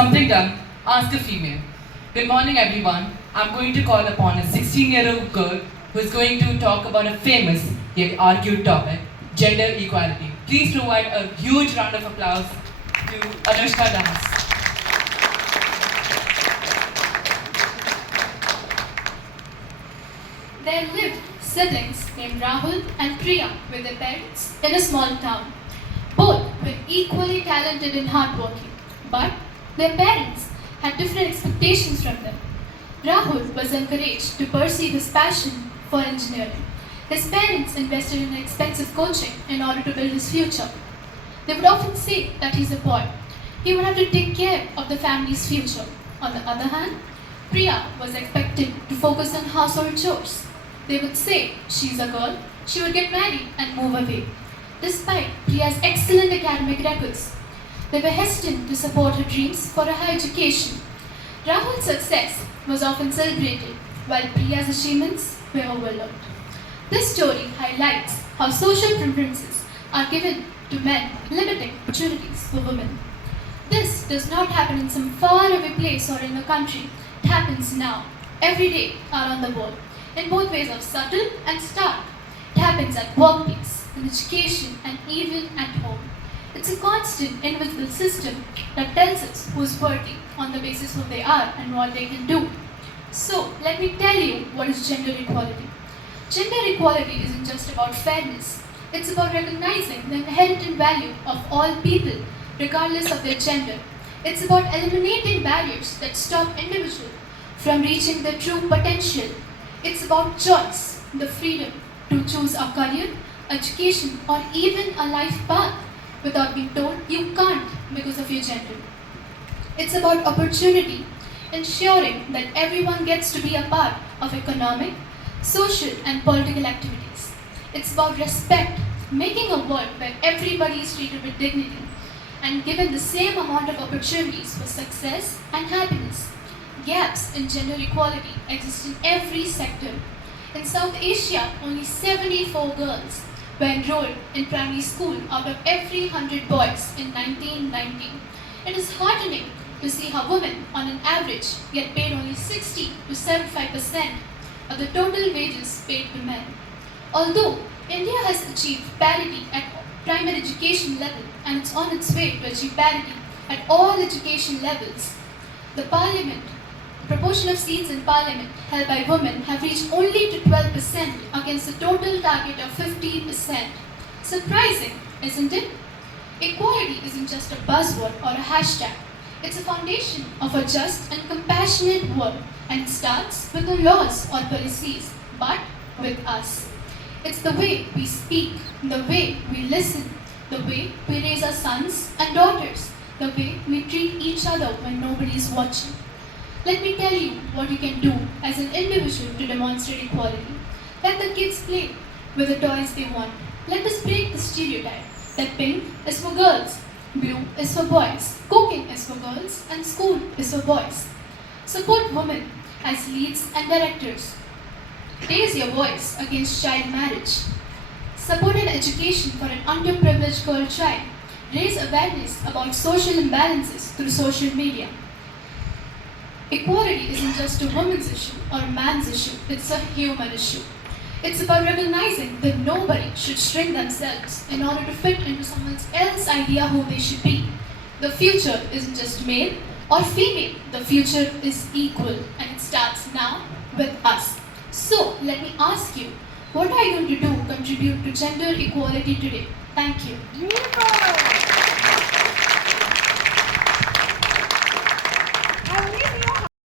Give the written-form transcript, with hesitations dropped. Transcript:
something done, ask a female. Good morning, everyone. I'm going to call upon a 16-year-old girl who is going to talk about a famous yet argued topic, gender equality. Please provide a huge round of applause to Anushka Das. There lived siblings named Rahul and Priya with their parents in a small town. Both were equally talented and hardworking, but their parents had different expectations from them. Rahul was encouraged to pursue his passion for engineering. His parents invested in expensive coaching in order to build his future. They would often say that he's a boy. He would have to take care of the family's future. On the other hand, Priya was expected to focus on household chores. They would say she's a girl, she would get married and move away. Despite Priya's excellent academic records, they were hesitant to support her dreams for a higher education. Rahul's success was often celebrated, while Priya's achievements were overlooked. This story highlights how social preferences are given to men, limiting opportunities for women. This does not happen in some faraway place or in a country. It happens now, every day around the world, in both ways of subtle and stark. It happens at workplace, in education, and even at home. It's a constant, invisible system that tells us who's worthy on the basis of who they are and what they can do. So, let me tell you what is gender equality. Gender equality isn't just about fairness. It's about recognizing the inherent value of all people, regardless of their gender. It's about eliminating barriers that stop individuals from reaching their true potential. It's about choice, the freedom to choose a career, education, or even a life path without being told you can't because of your gender. It's about opportunity, ensuring that everyone gets to be a part of economic, social, and political activities. It's about respect, making a world where everybody is treated with dignity and given the same amount of opportunities for success and happiness. Gaps in gender equality exist in every sector. In South Asia, only 74 girls were enrolled in primary school out of every 100 boys in 1990. It is heartening to see how women, on an average, get paid only 60 to 75% of the total wages paid to men. Although India has achieved parity at primary education level and it's on its way to achieve parity at all education levels, the proportion of seats in parliament held by women have reached only to 12% against a total target of 15%. Surprising, isn't it? Equality isn't just a buzzword or a hashtag. It's a foundation of a just and compassionate world, and it starts with no laws or policies, but with us. It's the way we speak, the way we listen, the way we raise our sons and daughters, the way we treat each other when nobody is watching. Let me tell you what you can do as an individual to demonstrate equality. Let the kids play with the toys they want. Let us break the stereotype that pink is for girls, blue is for boys, cooking is for girls, and school is for boys. Support women as leads and directors. Raise your voice against child marriage. Support an education for an underprivileged girl child. Raise awareness about social imbalances through social media. Equality isn't just a woman's issue or a man's issue, it's a human issue. It's about recognizing that nobody should shrink themselves in order to fit into someone else's idea who they should be. The future isn't just male or female, the future is equal, and it starts now with us. So, let me ask you, what are you going to do to contribute to gender equality today? Thank you. Beautiful.